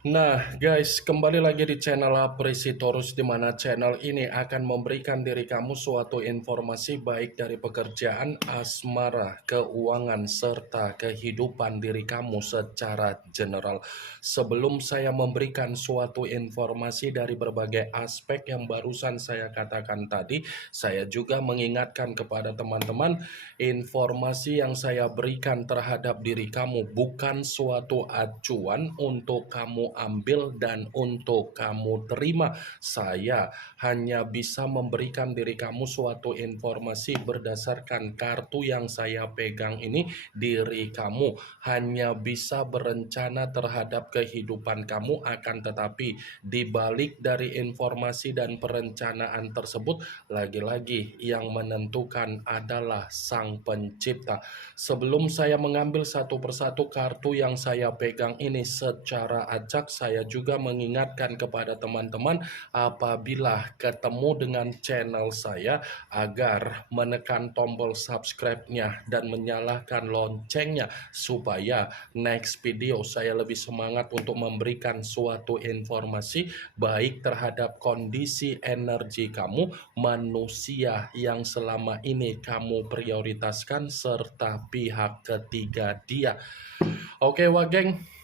Nah, guys, kembali lagi di channel Apresitorus, di mana channel ini akan memberikan diri kamu suatu informasi baik dari pekerjaan, asmara, keuangan, serta kehidupan diri kamu secara general. Sebelum saya memberikan suatu informasi dari berbagai aspek yang barusan saya katakan tadi, saya juga mengingatkan kepada teman-teman, informasi yang saya berikan terhadap diri kamu bukan suatu acuan untuk kamu ambil dan untuk kamu terima. Saya hanya bisa memberikan diri kamu suatu informasi berdasarkan kartu yang saya pegang ini. Diri kamu hanya bisa berencana terhadap kehidupan kamu, akan tetapi dibalik dari informasi dan perencanaan tersebut, lagi-lagi yang menentukan adalah Sang Pencipta. Sebelum saya mengambil satu persatu kartu yang saya pegang ini secara acak, saya juga mengingatkan kepada teman-teman apabila ketemu dengan channel saya agar menekan tombol subscribe-nya dan menyalakan loncengnya supaya next video saya lebih semangat untuk memberikan suatu informasi baik terhadap kondisi energi kamu, manusia yang selama ini kamu prioritaskan, serta pihak ketiga dia. Oke, Wageng.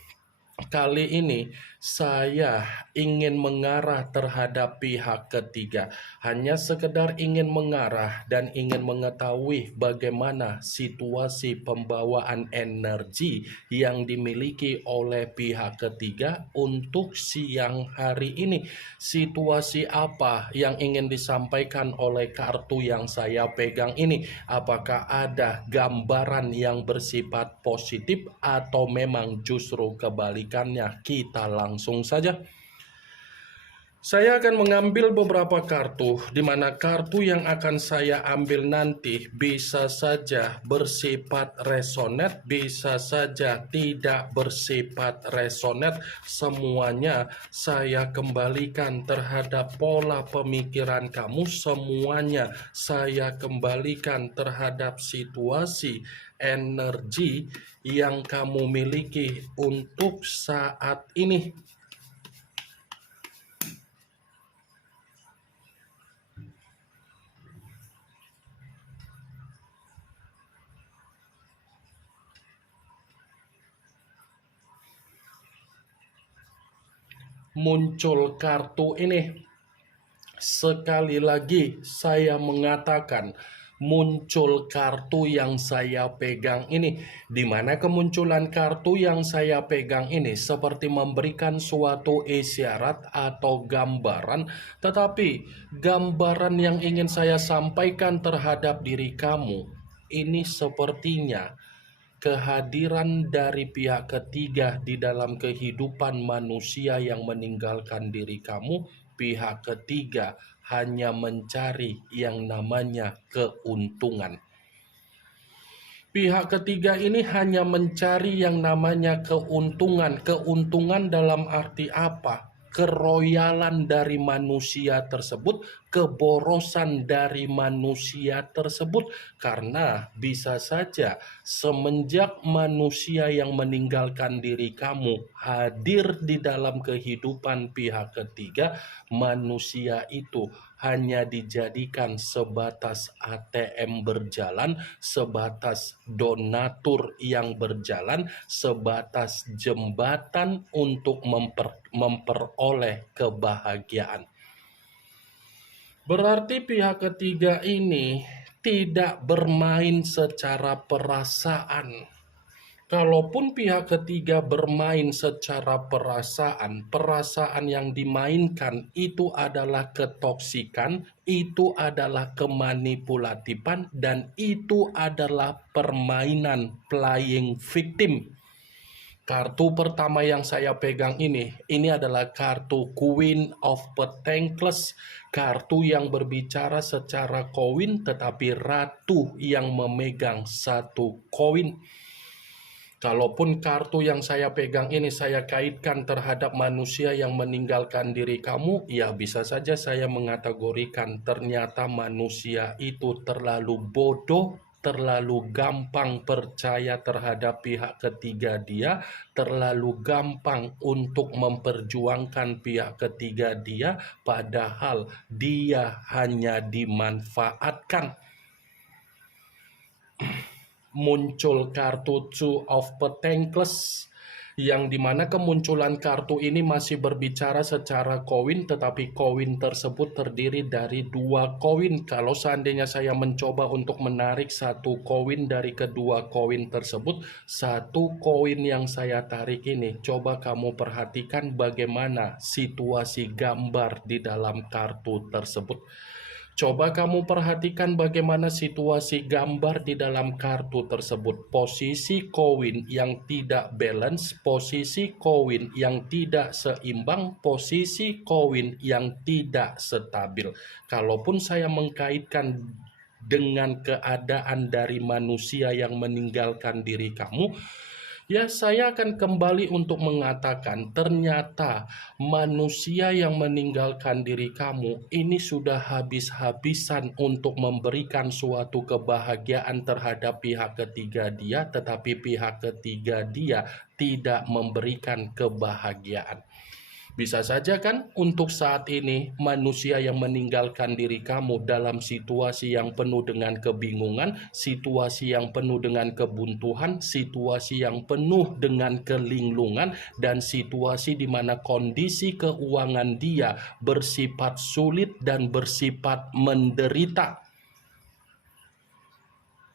Kali ini saya ingin mengarah terhadap pihak ketiga. Hanya sekedar ingin mengarah dan ingin mengetahui bagaimana situasi pembawaan energi yang dimiliki oleh pihak ketiga untuk siang hari ini. Situasi apa yang ingin disampaikan oleh kartu yang saya pegang ini? Apakah ada gambaran yang bersifat positif atau memang justru kebalikannya? Kita langsung saja. Saya akan mengambil beberapa kartu, di mana kartu yang akan saya ambil nanti bisa saja bersifat resonate, bisa saja tidak bersifat resonate. Semuanya saya kembalikan terhadap pola pemikiran kamu, semuanya saya kembalikan terhadap situasi energi yang kamu miliki untuk saat ini. Muncul kartu ini. Sekali lagi saya mengatakan, muncul kartu yang saya pegang ini, di mana kemunculan kartu yang saya pegang ini seperti memberikan suatu isyarat atau gambaran, tetapi gambaran yang ingin saya sampaikan terhadap diri kamu ini sepertinya kehadiran dari pihak ketiga di dalam kehidupan manusia yang meninggalkan diri kamu. Pihak ketiga hanya mencari yang namanya keuntungan. Pihak ketiga ini hanya mencari yang namanya keuntungan. Keuntungan dalam arti apa? Keroyalan dari manusia tersebut, keborosan dari manusia tersebut. Karena bisa saja semenjak manusia yang meninggalkan diri kamu hadir di dalam kehidupan pihak ketiga, manusia itu hanya dijadikan sebatas ATM berjalan, sebatas donatur yang berjalan, sebatas jembatan untuk memperoleh kebahagiaan. Berarti pihak ketiga ini tidak bermain secara perasaan. Kalaupun pihak ketiga bermain secara perasaan, perasaan yang dimainkan itu adalah ketoksikan, itu adalah kemanipulatifan, dan itu adalah permainan playing victim. Kartu pertama yang saya pegang ini adalah kartu Queen of Pentacles. Kartu yang berbicara secara koin, tetapi ratu yang memegang satu koin. Kalaupun kartu yang saya pegang ini saya kaitkan terhadap manusia yang meninggalkan diri kamu, ya bisa saja saya mengategorikan ternyata manusia itu terlalu bodoh terlalu gampang percaya terhadap pihak ketiga dia, terlalu gampang untuk memperjuangkan pihak ketiga dia, padahal dia hanya dimanfaatkan. Muncul kartu Two of Pentacles, yang dimana kemunculan kartu ini masih berbicara secara koin, tetapi koin tersebut terdiri dari 2 koin. Kalau seandainya saya mencoba untuk menarik 1 koin dari kedua koin tersebut, 1 koin yang saya tarik ini, coba kamu perhatikan bagaimana situasi gambar di dalam kartu tersebut. Coba kamu perhatikan bagaimana situasi gambar di dalam kartu tersebut. Posisi koin yang tidak balance, posisi koin yang tidak seimbang, posisi koin yang tidak stabil. Kalaupun saya mengkaitkan dengan keadaan dari manusia yang meninggalkan diri kamu, ya, saya akan kembali untuk mengatakan ternyata manusia yang meninggalkan diri kamu ini sudah habis-habisan untuk memberikan suatu kebahagiaan terhadap pihak ketiga dia, tetapi pihak ketiga dia tidak memberikan kebahagiaan. Bisa saja kan untuk saat ini manusia yang meninggalkan diri kamu dalam situasi yang penuh dengan kebingungan, situasi yang penuh dengan kebuntuan, situasi yang penuh dengan kelinglungan, dan situasi di mana kondisi keuangan dia bersifat sulit dan bersifat menderita.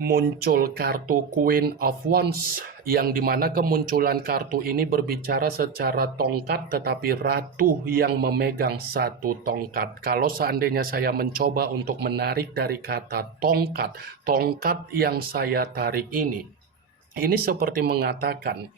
Muncul kartu Queen of Wands, yang dimana kemunculan kartu ini berbicara secara tongkat, tetapi ratu yang memegang 1 tongkat. Kalau seandainya saya mencoba untuk menarik dari kata tongkat, tongkat yang saya tarik ini seperti mengatakan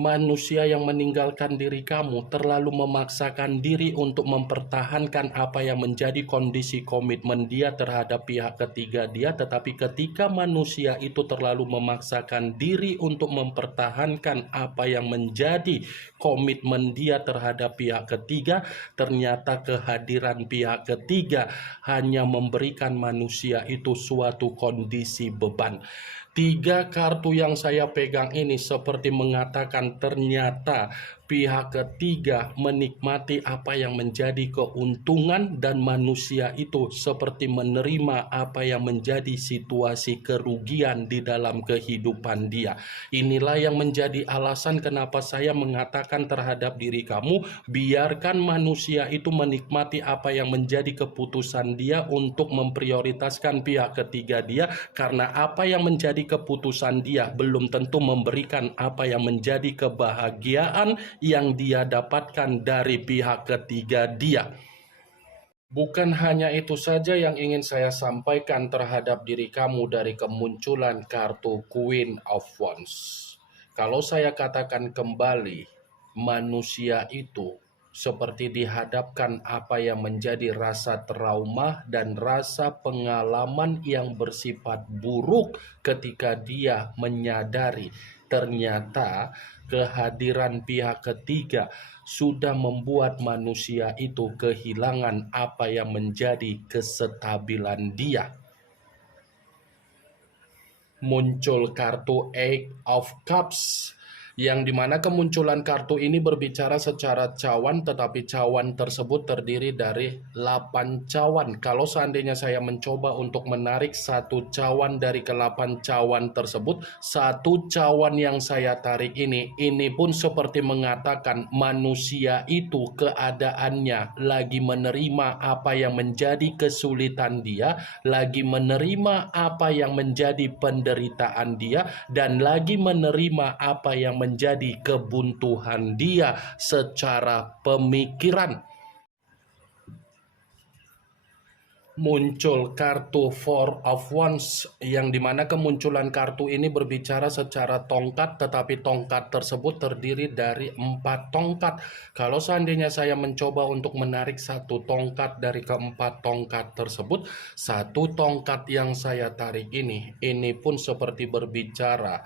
manusia yang meninggalkan diri kamu terlalu memaksakan diri untuk mempertahankan apa yang menjadi kondisi komitmen dia terhadap pihak ketiga dia, tetapi ketika manusia itu terlalu memaksakan diri untuk mempertahankan apa yang menjadi komitmen dia terhadap pihak ketiga, ternyata kehadiran pihak ketiga hanya memberikan manusia itu suatu kondisi beban. 3 kartu yang saya pegang ini seperti mengatakan ternyata pihak ketiga menikmati apa yang menjadi keuntungan, dan manusia itu seperti menerima apa yang menjadi situasi kerugian di dalam kehidupan dia. Inilah yang menjadi alasan kenapa saya mengatakan terhadap diri kamu, biarkan manusia itu menikmati apa yang menjadi keputusan dia untuk memprioritaskan pihak ketiga dia, karena apa yang menjadi keputusan dia belum tentu memberikan apa yang menjadi kebahagiaan yang dia dapatkan dari pihak ketiga dia. Bukan hanya itu saja yang ingin saya sampaikan terhadap diri kamu dari kemunculan kartu Queen of Wands. Kalau saya katakan kembali, manusia itu seperti dihadapkan apa yang menjadi rasa trauma dan rasa pengalaman yang bersifat buruk ketika dia menyadari ternyata kehadiran pihak ketiga sudah membuat manusia itu kehilangan apa yang menjadi kestabilan dia. Muncul kartu Eight of Cups, yang dimana kemunculan kartu ini berbicara secara cawan, tetapi cawan tersebut terdiri dari 8 cawan. Kalau seandainya saya mencoba untuk menarik 1 cawan dari ke-8 cawan tersebut, 1 cawan yang saya tarik ini pun seperti mengatakan manusia itu keadaannya lagi menerima apa yang menjadi kesulitan dia, lagi menerima apa yang menjadi penderitaan dia, dan lagi menerima apa yang menjadi kebuntuan dia secara pemikiran. Muncul kartu Four of Wands, yang dimana kemunculan kartu ini berbicara secara tongkat, tetapi tongkat tersebut terdiri dari 4 tongkat. Kalau seandainya saya mencoba untuk menarik 1 tongkat dari ke-4 tongkat tersebut, 1 tongkat yang saya tarik ini pun seperti berbicara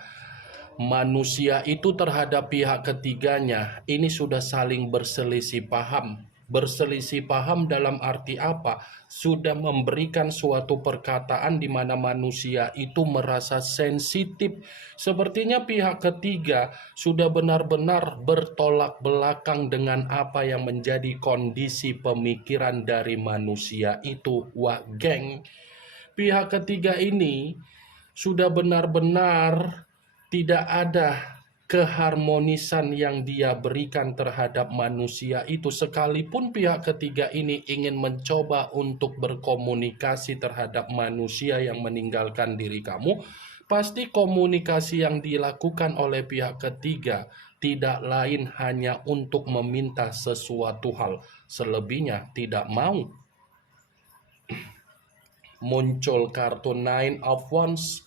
manusia itu terhadap pihak ketiganya ini sudah saling berselisih paham. Berselisih paham dalam arti apa? Sudah memberikan suatu perkataan di mana manusia itu merasa sensitif. Sepertinya pihak ketiga sudah benar-benar bertolak belakang dengan apa yang menjadi kondisi pemikiran dari manusia itu. Wah, geng, pihak ketiga ini sudah benar-benar tidak ada keharmonisan yang dia berikan terhadap manusia itu. Sekalipun pihak ketiga ini ingin mencoba untuk berkomunikasi terhadap manusia yang meninggalkan diri kamu, pasti komunikasi yang dilakukan oleh pihak ketiga tidak lain hanya untuk meminta sesuatu hal. Selebihnya tidak mau. Muncul kartu Nine of Wands,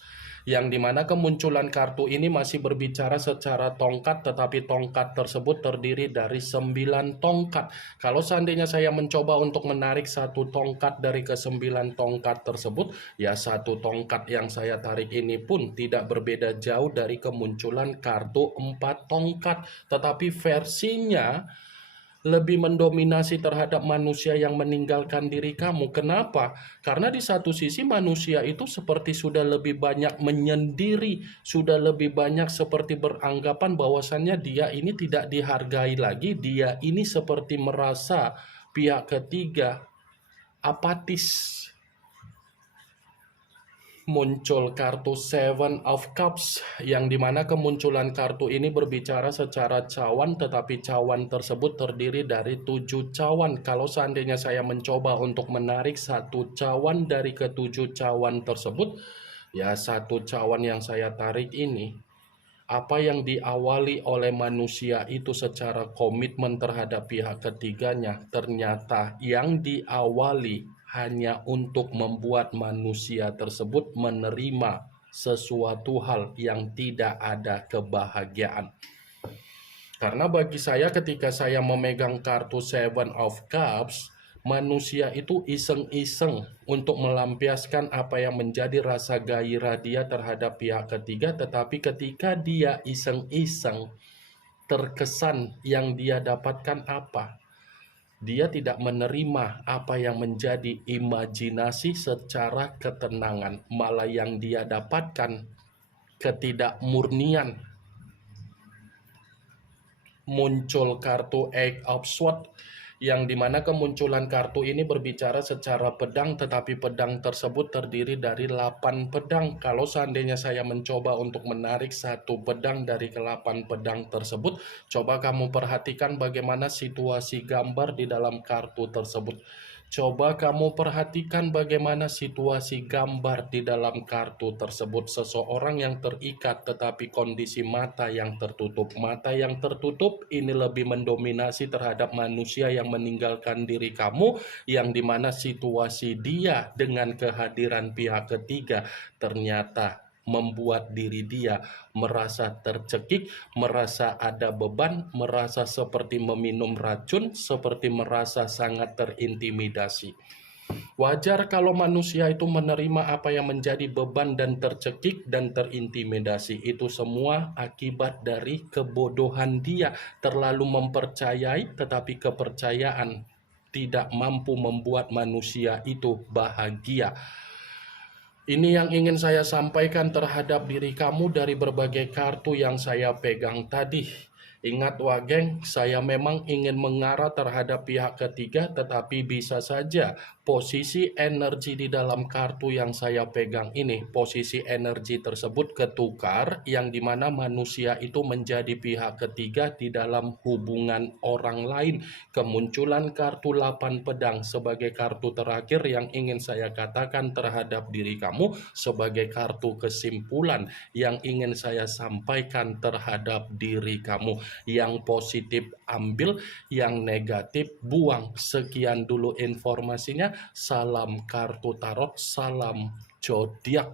yang dimana kemunculan kartu ini masih berbicara secara tongkat, tetapi tongkat tersebut terdiri dari 9 tongkat. Kalau seandainya saya mencoba untuk menarik satu tongkat dari ke-9 tongkat tersebut, ya satu tongkat yang saya tarik ini pun tidak berbeda jauh dari kemunculan kartu 4 tongkat, tetapi versinya lebih mendominasi terhadap manusia yang meninggalkan diri kamu. Kenapa? Karena di satu sisi manusia itu seperti sudah lebih banyak menyendiri, sudah lebih banyak seperti beranggapan bahwasannya dia ini tidak dihargai lagi, dia ini seperti merasa pihak ketiga apatis. Muncul kartu Seven of Cups, yang dimana kemunculan kartu ini berbicara secara cawan, tetapi cawan tersebut terdiri dari 7 cawan. Kalau seandainya saya mencoba untuk menarik satu cawan dari ke-7 cawan tersebut, ya satu cawan yang saya tarik ini, apa yang diawali oleh manusia itu secara komitmen terhadap pihak ketiganya, ternyata yang diawali hanya untuk membuat manusia tersebut menerima sesuatu hal yang tidak ada kebahagiaan. Karena bagi saya ketika saya memegang kartu Seven of Cups, manusia itu iseng-iseng untuk melampiaskan apa yang menjadi rasa gairah dia terhadap pihak ketiga, tetapi ketika dia iseng-iseng, terkesan yang dia dapatkan apa? Dia tidak menerima apa yang menjadi imajinasi secara ketenangan, malah yang dia dapatkan ketidakmurnian. Muncul kartu Eight of Swords, yang dimana kemunculan kartu ini berbicara secara pedang, tetapi pedang tersebut terdiri dari 8 pedang. Kalau seandainya saya mencoba untuk menarik satu pedang dari ke-8 pedang tersebut, coba kamu perhatikan bagaimana situasi gambar di dalam kartu tersebut. Coba kamu perhatikan bagaimana situasi gambar di dalam kartu tersebut. Seseorang yang terikat tetapi kondisi mata yang tertutup. Mata yang tertutup ini lebih mendominasi terhadap manusia yang meninggalkan diri kamu, yang dimana situasi dia dengan kehadiran pihak ketiga ternyata membuat diri dia merasa tercekik, merasa ada beban, merasa seperti meminum racun, seperti merasa sangat terintimidasi. Wajar kalau manusia itu menerima apa yang menjadi beban dan tercekik dan terintimidasi. Itu semua akibat dari kebodohan dia, terlalu mempercayai, tetapi kepercayaan tidak mampu membuat manusia itu bahagia. Ini yang ingin saya sampaikan terhadap diri kamu dari berbagai kartu yang saya pegang tadi. Ingat geng, saya memang ingin mengarah terhadap pihak ketiga, tetapi bisa saja posisi energi di dalam kartu yang saya pegang ini, posisi energi tersebut ketukar, yang dimana manusia itu menjadi pihak ketiga di dalam hubungan orang lain. Kemunculan kartu 8 pedang sebagai kartu terakhir yang ingin saya katakan terhadap diri kamu, sebagai kartu kesimpulan yang ingin saya sampaikan terhadap diri kamu. Yang positif ambil, yang negatif buang. Sekian dulu informasinya. Salam kartu tarot, salam zodiak.